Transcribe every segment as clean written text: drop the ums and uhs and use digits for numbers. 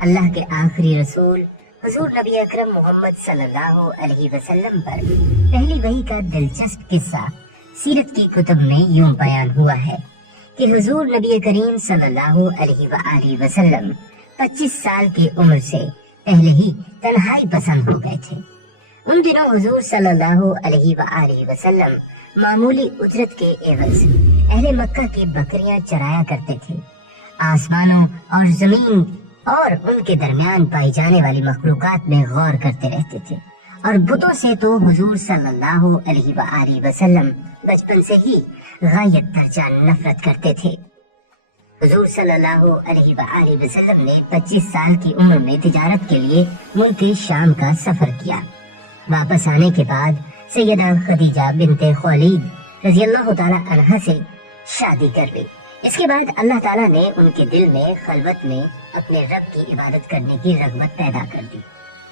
اللہ کے آخری رسول حضور نبی اکرم محمد صلی اللہ علیہ وسلم پر پہلی وحی کا دلچسپ قصہ سیرت کی کتب میں یوں بیان ہوا ہے کہ حضور نبی کریم صلی اللہ علیہ وآلہ وسلم 25 سال کی عمر سے پہلے ہی تنہائی پسند ہو گئے تھے۔ ان دنوں حضور صلی اللہ علیہ وآلہ وسلم معمولی اجرت کے عوض اہل مکہ کی بکریاں چرایا کرتے تھے۔ آسمانوں اور زمین اور ان کے درمیان پائی جانے والی مخلوقات میں غور کرتے رہتے تھے، اور بتوں سے تو حضور صلی اللہ علیہ وآلہ وسلم بچپن سے ہی غایت درجہ نفرت کرتے تھے۔ حضور صلی اللہ علیہ وآلہ وسلم نے 25 سال کی عمر میں تجارت کے لیے ملک شام کا سفر کیا۔ واپس آنے کے بعد سیدہ خدیجہ بنت خویلد رضی اللہ تعالی عنہا سے شادی کر لی۔ اس کے بعد اللہ تعالیٰ نے ان کے دل میں خلوت میں اپنے رب کی عبادت کرنے کی رغبت پیدا کر دی۔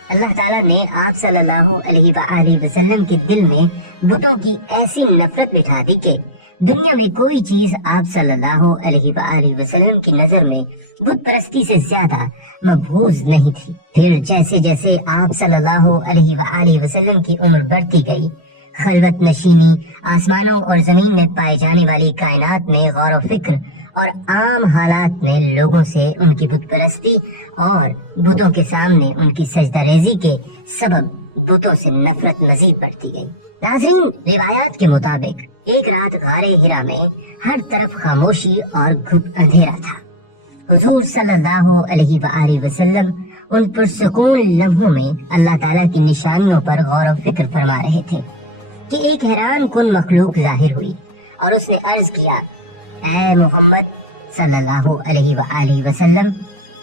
اللہ تعالیٰ نے آپ صلی اللہ علیہ وآلہ وسلم کے دل میں بتوں کی ایسی نفرت بٹھا دی کہ دنیا میں کوئی چیز آپ صلی اللہ علیہ وآلہ وسلم کی نظر میں بت پرستی سے زیادہ مبغوض نہیں تھی۔ پھر جیسے جیسے آپ صلی اللہ علیہ وآلہ وسلم کی عمر بڑھتی گئی، خلوت نشینی، آسمانوں اور زمین میں پائے جانے والی کائنات میں غور و فکر اور عام حالات میں لوگوں سے ان کی بت پرستی اور بتوں کے سامنے ان کی سجدہ ریزی کے سبب بتوں سے نفرت مزید بڑھتی گئی۔ ناظرین، روایات کے مطابق ایک رات غار ہرا میں ہر طرف خاموشی اور گھٹ اندھیرا تھا۔ حضور صلی اللہ علیہ وآلہ وسلم ان پرسکون لمحوں میں اللہ تعالیٰ کی نشانیوں پر غور و فکر فرما رہے تھے کہ ایک حیران کن مخلوق ظاہر ہوئی اور اس نے عرض کیا، اے محمد صلی اللہ علیہ وآلہ وسلم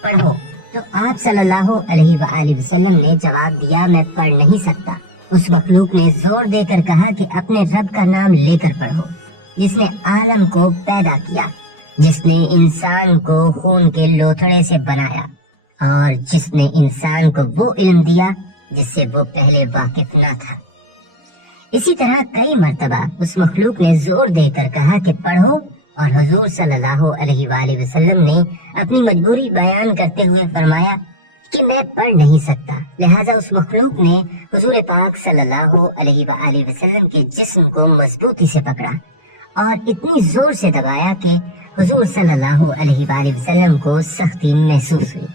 پڑھو۔ تو آپ صلی اللہ علیہ وآلہ وسلم نے جواب دیا، میں پڑھ نہیں سکتا۔ اس مخلوق نے زور دے کر کہا کہ اپنے رب کا نام لے کر پڑھو، جس نے عالم کو پیدا کیا، جس نے انسان کو خون کے لوتھڑے سے بنایا، اور جس نے انسان کو وہ علم دیا جس سے وہ پہلے واقف نہ تھا۔ اسی طرح کئی مرتبہ اس مخلوق نے زور دے کر کہا کہ پڑھو، اور حضور صلی اللہ علیہ وآلہ وسلم نے اپنی مجبوری بیان کرتے ہوئے فرمایا کہ میں پڑھ نہیں سکتا۔ لہٰذا اس مخلوق نے حضور پاک صلی اللہ علیہ وآلہ وسلم کے جسم کو مضبوطی سے پکڑا اور اتنی زور سے دبایا کہ حضور صلی اللہ علیہ وآلہ وسلم کو سختی محسوس ہوئی۔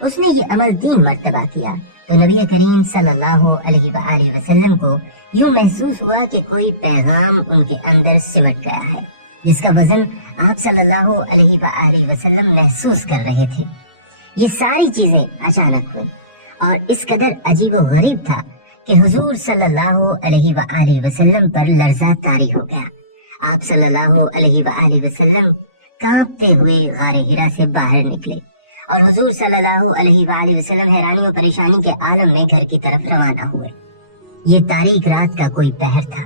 اس نے یہ عمل 3 مرتبہ کیا تو نبی کریم صلی اللہ علیہ وآلہ وسلم کو یوں محسوس ہوا کہ کوئی پیغام ان کے اندر سمٹ گیا ہے، جس کا وزن آپ صلی اللہ علیہ وآلہ وسلم محسوس کر رہے تھے۔ یہ ساری چیزیں اچانک ہوئی اور اس قدر عجیب و غریب تھا کہ حضور صلی اللہ علیہ وآلہ وسلم پر لرزہ طاری ہو گیا۔ آپ صلی اللہ علیہ وآلہ وسلم کانپتے ہوئے غار ہرا سے باہر نکلے اور حضور صلی اللہ علیہ وآلہ وسلم حیرانی و پریشانی کے عالم میں گھر کی طرف روانہ ہوئے۔ یہ تاریک رات کا کوئی پہر تھا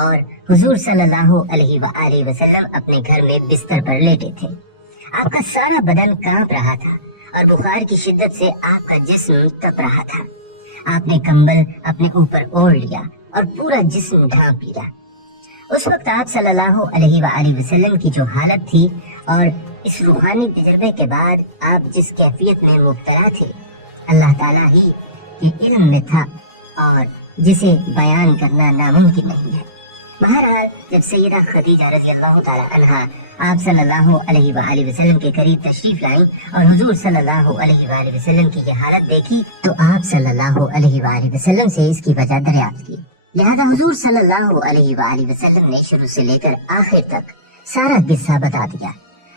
اور حضور صلی اللہ علیہ وآلہ وسلم اپنے گھر میں بستر پر لیٹے تھے۔ آپ کا سارا بدن کانپ رہا تھا اور بخار کی شدت سے آپ کا جسم تپ رہا تھا۔ آپ نے کمبل اپنے اوپر اوڑھ لیا اور پورا جسم ڈھانپ لیا۔ اس وقت آپ صلی اللہ علیہ وآلہ وسلم کی جو حالت تھی اور اس روحانی تجربے کے بعد آپ جس کیفیت میں مبتلا تھے، اللہ تعالیٰ ہی کے علم میں تھا اور جسے بیان کرنا ناممکن نہیں ہے۔ بہرحال جب سیدہ خدیجہ رضی اللہ تعالی عنہا آپ صلی اللہ علیہ وآلہ وسلم کے قریب تشریف لائیں اور حضور صلی اللہ علیہ وآلہ وسلم کی یہ حالت دیکھی تو آپ صلی اللہ علیہ وآلہ وسلم سے اس کی وجہ دریافت کی۔ لہذا حضور صلی اللہ علیہ وآلہ وسلم نے شروع سے لے کر آخر تک سارا قصہ بتا دیا۔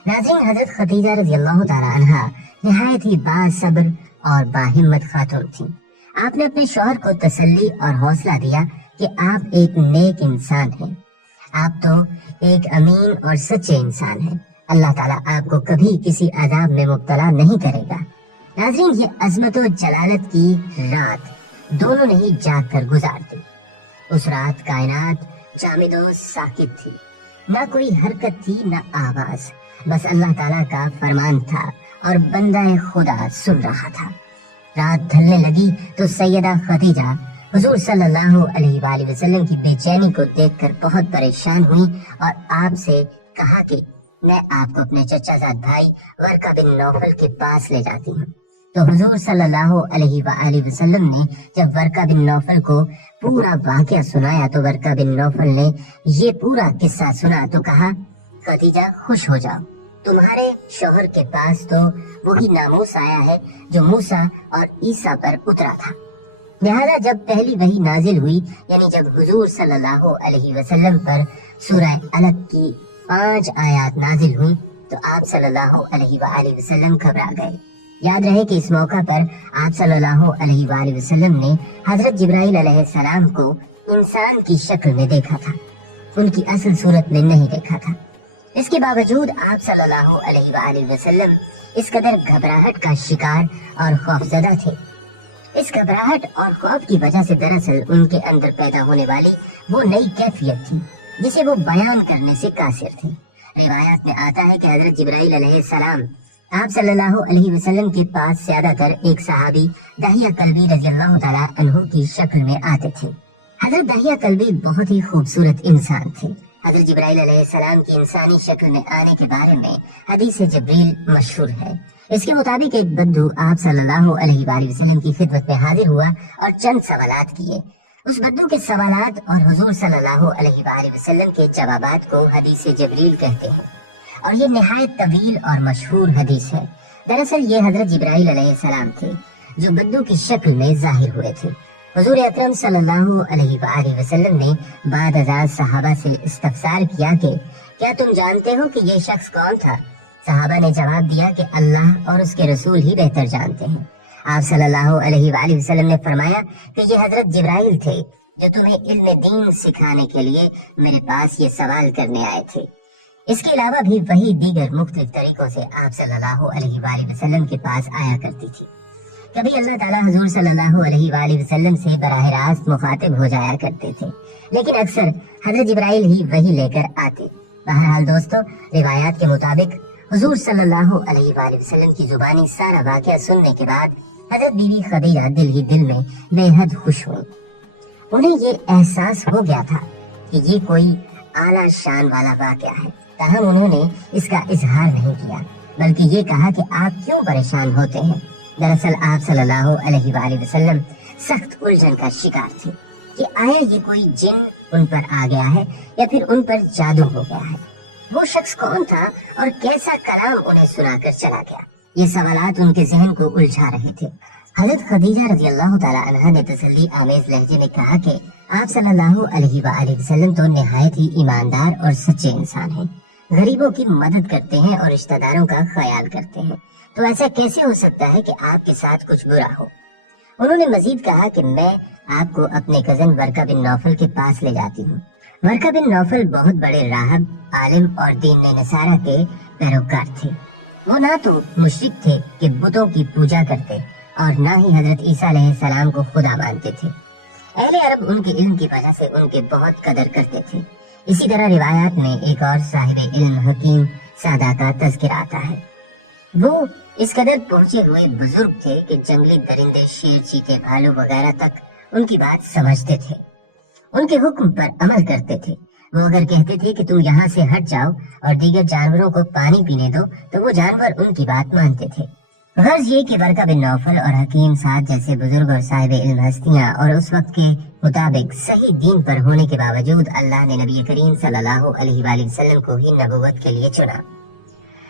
ناظرین، حضرت خدیجہ رضی اللہ تعالی عنہا نہایت ہی باصبر اور باہمت خاتون تھیں۔ آپ نے اپنے شوہر کو تسلی اور حوصلہ دیا کہ آپ ایک نیک انسان ہیں، آپ تو ایک امین اور سچے انسان ہیں، اللہ تعالیٰ آپ کو کبھی کسی عذاب میں مبتلا نہیں کرے گا۔ ناظرین، یہ عظمت و جلالت کی رات دونوں نے ہی جاگ کر گزار دی۔ اس رات کائنات جامد و ساکت تھی، نہ کوئی حرکت تھی نہ آواز، بس اللہ تعالیٰ کا فرمان تھا اور بندہ خدا سن رہا تھا۔ رات ڈھلنے لگی تو سیدہ خدیجہ حضور صلی اللہ علیہ وآلہ وسلم کی بے چینی کو دیکھ کر بہت پریشان ہوئی اور آپ سے کہا کہ میں آپ کو اپنے چچا زاد بھائی ورقہ بن نوفل کے پاس لے جاتی ہوں۔ تو حضور صلی اللہ علیہ وآلہ وسلم نے جب ورقہ بن نوفل کو پورا واقعہ سنایا تو ورقہ بن نوفل نے یہ پورا قصہ سنا تو کہا خدیجہ خوش ہو جاؤ، تمہارے شوہر کے پاس تو وہی ناموس آیا ہے جو موسیٰ اور عیسیٰ پر اترا تھا۔ لہذا جب پہلی وحی نازل ہوئی، یعنی جب حضور صلی اللہ علیہ وسلم پر سورہ الگ کی 5 آیات نازل ہوئی تو آپ صلی اللہ علیہ وآلہ وسلم گھبرا گئے۔ یاد رہے کہ اس موقع پر آپ صلی اللہ علیہ وآلہ وسلم نے حضرت جبرائیل علیہ السلام کو انسان کی شکل میں دیکھا تھا، ان کی اصل صورت میں نہیں دیکھا تھا۔ اس کے باوجود آپ صلی اللہ علیہ وآلہ وسلم اس قدر گھبراہٹ کا شکار اور خوفزدہ تھے۔ اس گھبراہٹ اور خوف کی وجہ سے دراصل ان کے اندر پیدا ہونے والی وہ نئی کیفیت تھی جسے وہ بیان کرنے سے قاصر تھے۔ روایات میں آتا ہے کہ حضرت جبرائیل علیہ السلام آپ صلی اللہ علیہ وسلم کے پاس زیادہ تر ایک صحابی دحیہ کلبی رضی اللہ تعالیٰ عنہ کی شکل میں آتے تھے۔ حضرت دحیہ کلبی بہت ہی خوبصورت انسان تھے۔ حضرت جبرائیل علیہ السلام کی انسانی شکل میں آنے کے بارے میں حدیث جبریل مشہور ہے۔ اس کے مطابق ایک بدو آپ صلی اللہ علیہ وآلہ وسلم کی خدمت میں حاضر ہوا اور چند سوالات کیے۔ اس بدو کے سوالات اور حضور صلی اللہ علیہ وآلہ وسلم کے جوابات کو حدیث جبریل کہتے ہیں، اور یہ نہایت طویل اور مشہور حدیث ہے۔ دراصل یہ حضرت جبرائیل علیہ السلام تھے جو بدو کی شکل میں ظاہر ہوئے تھے۔ حضور اکرم صلی اللہ علیہ وآلہ وسلم نے بعد ازاں صحابہ سے استفسار کیا کہ کیا تم جانتے ہو کہ یہ شخص کون تھا؟ صحابہ نے جواب دیا کہ اللہ اور اس کے رسول ہی بہتر جانتے ہیں۔ آپ صلی اللہ علیہ وآلہ وسلم نے فرمایا کہ یہ حضرت جبرائیل تھے جو تمہیں علم دین سکھانے کے لیے میرے پاس یہ سوال کرنے آئے تھے۔ اس کے علاوہ بھی وہی دیگر مختلف طریقوں سے آپ صلی اللہ علیہ وآلہ وسلم کے پاس آیا کرتی تھی۔ کبھی اللہ تعالیٰ حضور صلی اللہ علیہ وآلہ وسلم سے براہ راست مخاطب ہو جایا کرتے تھے، لیکن اکثر حضرت جبرائیل ہی وہی لے کر آتے۔ بہرحال دوستو، روایات کے مطابق حضور صلی اللہ علیہ وآلہ وسلم کی زبانی سارا واقعہ سننے کے بعد حضرت بی بی خدیجہ دل ہی دل میں بے حد خوش ہوئی۔ انہیں یہ احساس ہو گیا تھا کہ یہ کوئی اعلیٰ شان والا واقعہ ہے، تاہم انہوں نے اس کا اظہار نہیں کیا، بلکہ یہ کہا کہ آپ کیوں پریشان ہوتے ہیں۔ دراصل آپ صلی اللہ علیہ وآلہ وسلم سخت الجھن کا شکار تھے کہ آیا یہ کوئی جن ان پر آ گیا ہے یا پھر ان پر جادو ہو گیا ہے۔ وہ شخص کون تھا اور کیسا کلام انہیں سنا کر چلا گیا؟ یہ سوالات ان کے ذہن کو الجھا رہے تھے۔ حضرت خدیجہ رضی اللہ تعالیٰ عنہا نے تسلی آمیز لہجے میں کہا کہ آپ صلی اللہ علیہ وآلہ وسلم تو نہایت ہی ایماندار اور سچے انسان ہیں، غریبوں کی مدد کرتے ہیں اور رشتہ داروں کا خیال کرتے ہیں، تو ایسا کیسے ہو سکتا ہے کہ آپ کے ساتھ کچھ برا ہو؟ انہوں نے مزید کہا کہ میں آپ کو اپنے کزن ورقہ بن نوفل کے پاس لے جاتی ہوں۔ ورقہ بن نوفل بہت بڑے راہب، عالم اور دین نصارہ کے پیروکار تھے۔ وہ نہ تو مشرک تھے کہ بتوں کی پوجا کرتے اور نہ ہی حضرت عیسیٰ علیہ السلام کو خدا مانتے تھے۔ اہل عرب ان کے علم کی وجہ سے ان کے بہت قدر کرتے تھے۔ اسی طرح روایات میں ایک اور صاحب علم حکیم سادہ کا تذکرہ آتا ہے۔ وہ اس قدر پہنچے ہوئے بزرگ تھے کہ جنگلی درندے، شیر، چیتے، بھالو وغیرہ تک ان کی بات سمجھتے تھے، ان کے حکم پر عمل کرتے تھے۔ وہ اگر کہتے تھے کہ تم یہاں سے ہٹ جاؤ اور دیگر جانوروں کو پانی پینے دو تو وہ جانور ان کی بات مانتے تھے۔ غرض یہ کہ ورقہ بن نوفل اور حکیم سعد جیسے بزرگ اور صاحب علم ہستیاں اور اس وقت کے مطابق صحیح دین پر ہونے کے باوجود اللہ نے نبی کریم صلی اللہ علیہ وآلہ وسلم کو ہی نبوت کے لیے چنا۔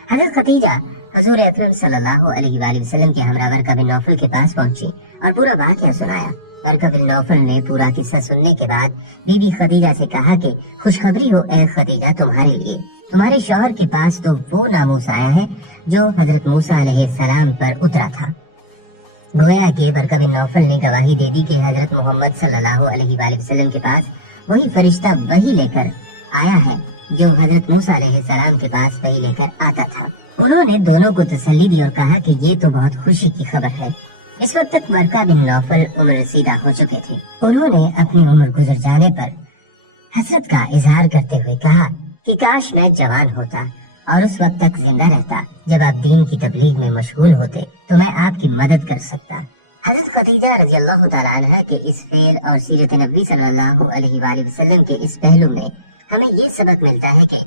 حضرت خدیجہ حضور اکرم صلی اللہ علیہ وآلہ وسلم کے ہمراہ ورقہ بن نوفل کے پاس پہنچی اور پورا واقعہ سنایا۔ ورقہ بن نوفل نے پورا قصہ سننے کے بعد بی بی خدیجہ سے کہا کہ خوشخبری ہو اے خدیجہ تمہارے لیے، تمہارے شوہر کے پاس تو وہ ناموس آیا ہے جو حضرت موسیٰ علیہ السلام پر اترا تھا۔ گویا کہ ورقہ بن نوفل نے گواہی دے دی کہ حضرت محمد صلی اللہ علیہ وآلہ وسلم کے پاس وہی فرشتہ وہی لے کر آیا ہے جو حضرت موسیٰ علیہ السلام کے پاس وہی لے کر آتا تھا۔ انہوں نے دونوں کو تسلی دی اور کہا کہ یہ تو بہت خوشی کی خبر ہے۔ اس وقت تک ورقہ بن نوفل عمر رسیدہ ہو چکے تھے۔ انہوں نے اپنی عمر گزر جانے پر حسرت کا اظہار کرتے ہوئے کہا کہ کاش میں جوان ہوتا اور اس وقت تک زندہ رہتا جب آپ دین کی تبلیغ میں مشغول ہوتے تو میں آپ کی مدد کر سکتا۔ حضرت خدیجہ رضی اللہ تعالیٰ عنہ کے اس فعل اور سیرت نبوی صلی اللہ علیہ وآلہ وسلم کے اس پہلو میں ہمیں یہ سبق ملتا ہے کہ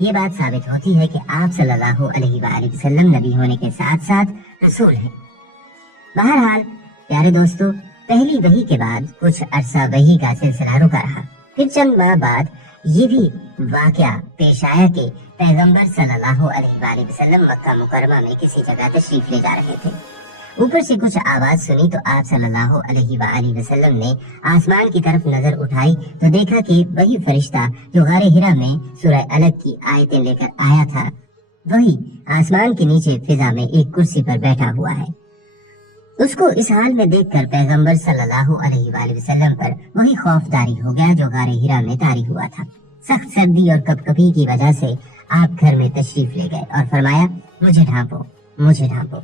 یہ بات ثابت ہوتی ہے کہ آپ صلی اللہ علیہ وآلہ وسلم نبی ہونے کے ساتھ ساتھ رسول ہیں۔ بہرحال پیارے دوستو، پہلی وحی کے بعد کچھ عرصہ وحی کا سلسلہ رکا رہا۔ پھر چند ماہ بعد یہ بھی واقعہ پیش آیا کہ پیغمبر صلی اللہ علیہ وآلہ وسلم مکہ مکرمہ میں کسی جگہ تشریف لے جا رہے تھے۔ اوپر سے کچھ آواز سنی تو آپ صلی اللہ علیہ وآلہ وسلم نے آسمان کی طرف نظر اٹھائی تو دیکھا کہ وہی فرشتہ جو غار حرا میں سورہ الگ کی آیتیں لے کر آیا تھا، وہی آسمان کے نیچے فضا میں ایک کرسی پر بیٹھا ہوا ہے۔ اس کو اس حال میں دیکھ کر پیغمبر صلی اللہ علیہ وآلہ وسلم پر وہی خوف طاری ہو گیا جو غار حرا میں طاری ہوا تھا۔ سخت سردی اور کپکپی کی وجہ سے آپ گھر میں تشریف لے گئے اور فرمایا، مجھے ڈھانپو، مجھے ڈھانپو۔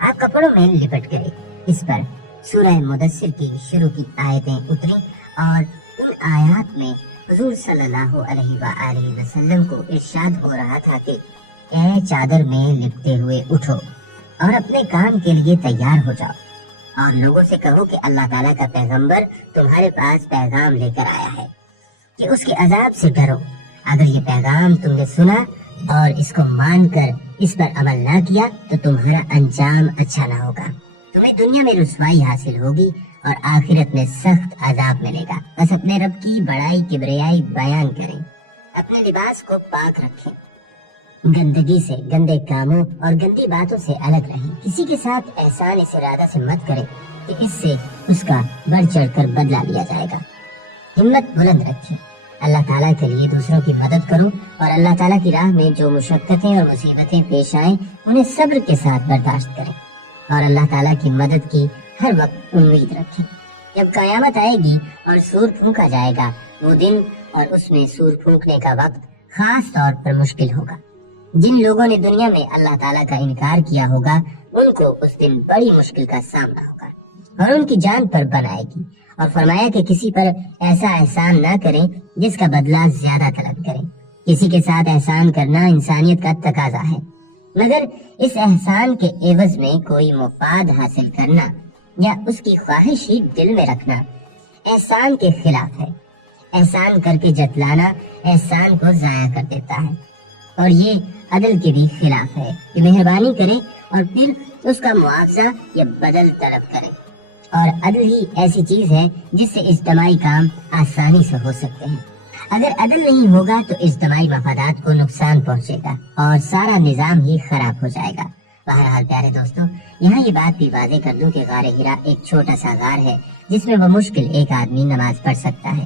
آپ کپڑوں میں لپٹ گئے۔ اس پر سورہ مدثر کی شروع کی آیتیں اتری اور ان آیات میں حضور صلی اللہ علیہ وآلہ وسلم کو ارشاد ہو رہا تھا کہ اے چادر میں لپٹے ہوئے اٹھو اور اپنے کام کے لیے تیار ہو جاؤ، اور لوگوں سے کہو کہ اللہ تعالیٰ کا پیغمبر تمہارے پاس پیغام لے کر آیا ہے کہ اس کے عذاب سے ڈرو۔ اگر یہ پیغام تم نے سنا اور اس کو مان کر اس پر عمل نہ کیا تو تمہارا انجام اچھا نہ ہوگا، تمہیں دنیا میں رسوائی حاصل ہوگی اور آخرت میں سخت عذاب ملے گا۔ بس اپنے رب کی بڑائی کبریائی بیان کریں، اپنے لباس کو پاک رکھیں، گندگی سے، گندے کاموں اور گندی باتوں سے الگ رہیں، کسی کے ساتھ احسان اس ارادہ سے مت کریں کہ اس سے اس کا بڑھ چڑھ کر بدلہ لیا جائے گا۔ ہمت بلند رکھیں، اللہ تعالیٰ کے لیے دوسروں کی مدد کرو اور اللہ تعالیٰ کی راہ میں جو مشقتیں اور مصیبتیں پیش آئیں انہیں صبر کے ساتھ برداشت کریں اور اللہ تعالیٰ کی مدد کی ہر وقت امید رکھیں۔ جب قیامت آئے گی اور سور پھونکا جائے گا، وہ دن اور اس میں سور پھونکنے کا وقت خاص طور پر مشکل ہوگا۔ جن لوگوں نے دنیا میں اللہ تعالیٰ کا انکار کیا ہوگا ان کو اس دن بڑی مشکل کا سامنا ہوگا اور ان کی جان پر بن آئے گی، اور فرمایا کہ کسی پر ایسا احسان نہ کریں جس کا بدلہ زیادہ طلب کریں۔ کسی کے ساتھ احسان کرنا انسانیت کا تقاضا ہے، مگر اس احسان کے عوض میں کوئی مفاد حاصل کرنا یا اس کی خواہش ہی دل میں رکھنا احسان کے خلاف ہے۔ احسان کر کے جتلانا احسان کو ضائع کر دیتا ہے، اور یہ عدل کے بھی خلاف ہے کہ مہربانی کریں اور پھر اس کا معاوضہ یا بدل طلب کریں۔ اور عدل ہی ایسی چیز ہے جس سے اجتماعی کام آسانی سے ہو سکتے ہیں۔ اگر عدل نہیں ہوگا تو اجتماعی مفادات کو نقصان پہنچے گا اور سارا نظام ہی خراب ہو جائے گا۔ بہرحال پیارے دوستو، یہاں یہ بات بھی واضح کر دوں کہ غار حرا ایک چھوٹا سا غار ہے جس میں بمشکل ایک آدمی نماز پڑھ سکتا ہے۔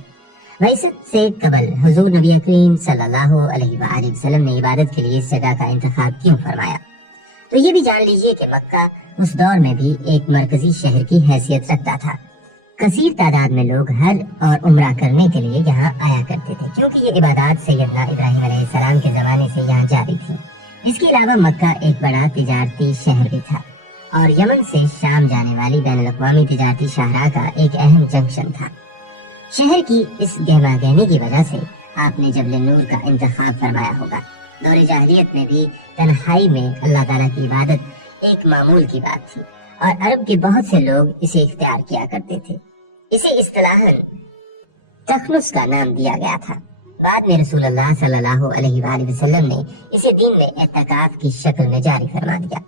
بعثت سے قبل حضور نبی کریم صلی اللہ علیہ وآلہ وسلم نے عبادت کے لیے اس جگہ کا انتخاب کیوں فرمایا؟ تو یہ بھی جان لیجئے کہ مکہ اس دور میں بھی ایک مرکزی شہر کی حیثیت رکھتا تھا۔ کثیر تعداد میں لوگ حج اور عمرہ کرنے کے لیے یہاں آیا کرتے تھے، کیونکہ یہ عبادات سیدنا ابراہیم علیہ السلام کے زمانے سے یہاں جاری تھی۔ اس کے علاوہ مکہ ایک بڑا تجارتی شہر بھی تھا اور یمن سے شام جانے والی بین الاقوامی تجارتی شاہراہ کا ایک اہم جنکشن تھا۔ شہر کی اس گہما گہمی کی وجہ سے آپ نے جبل نور کا انتخاب فرمایا ہوگا۔ دور جاہلیت میں بھی تنہائی میں اللہ تعالیٰ کی عبادت ایک معمول کی بات تھی اور عرب کے بہت سے لوگ اسے اختیار کیا کرتے تھے۔ اسے اصطلاحاً تخنس کا نام دیا گیا تھا۔ بعد میں رسول اللہ صلی اللہ علیہ وآلہ وسلم نے اسے دین میں اعتکاف کی شکل میں جاری فرما دیا۔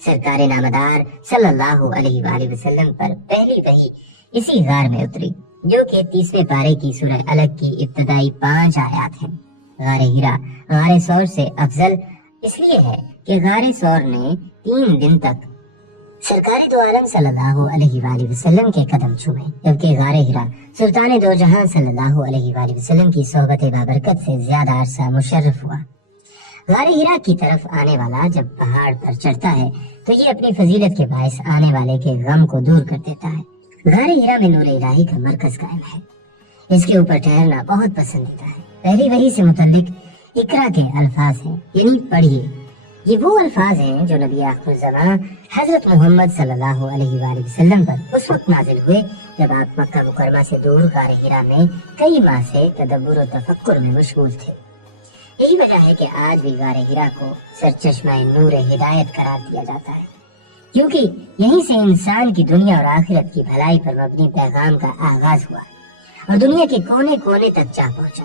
سرکار نامدار صلی اللہ علیہ وآلہ وسلم پر پہلی وحی اسی غار میں اتری، جو کہ 30ویں پارے کی سورہ الگ کی ابتدائی 5 آیات ہیں۔ غار حرا غار ثور سے افضل اس لیے ہے کہ غار ثور نے 3 دن تک سرکار دو عالم صلی اللہ علیہ وآلہ وسلم کے قدم چھوئے، جبکہ غار حرا سلطان دو جہاں صلی اللہ علیہ وآلہ وسلم کی صحبت بابرکت سے زیادہ عرصہ مشرف ہوا۔ غار حرا کی طرف آنے والا جب پہاڑ پر چڑھتا ہے تو یہ اپنی فضیلت کے باعث آنے والے کے غم کو دور کر دیتا ہے۔ غار حرا میں نور الہی کا مرکز قائم ہے، اس کے اوپر ٹہرنا بہت پسندیدہ ہے۔ پہلی وحی سے متعلق اقرا کے الفاظ ہیں، یعنی پڑھیے۔ یہ وہ الفاظ ہیں جو نبی آخر الزمان حضرت محمد صلی اللہ علیہ وآلہ وسلم پر اس وقت نازل ہوئے جب آپ مکہ مکرمہ سے دور غار حرا میں کئی ماہ سے تدبر و تفکر میں مشغول تھے۔ یہی وجہ ہے کہ آج بھی غار حرا کو سرچشمہ نور ہدایت قرار دیا جاتا ہے، کیونکہ یہیں سے انسان کی دنیا اور آخرت کی بھلائی پر مبنی پیغام کا آغاز ہوا اور دنیا کے کونے کونے تک جا پہنچا۔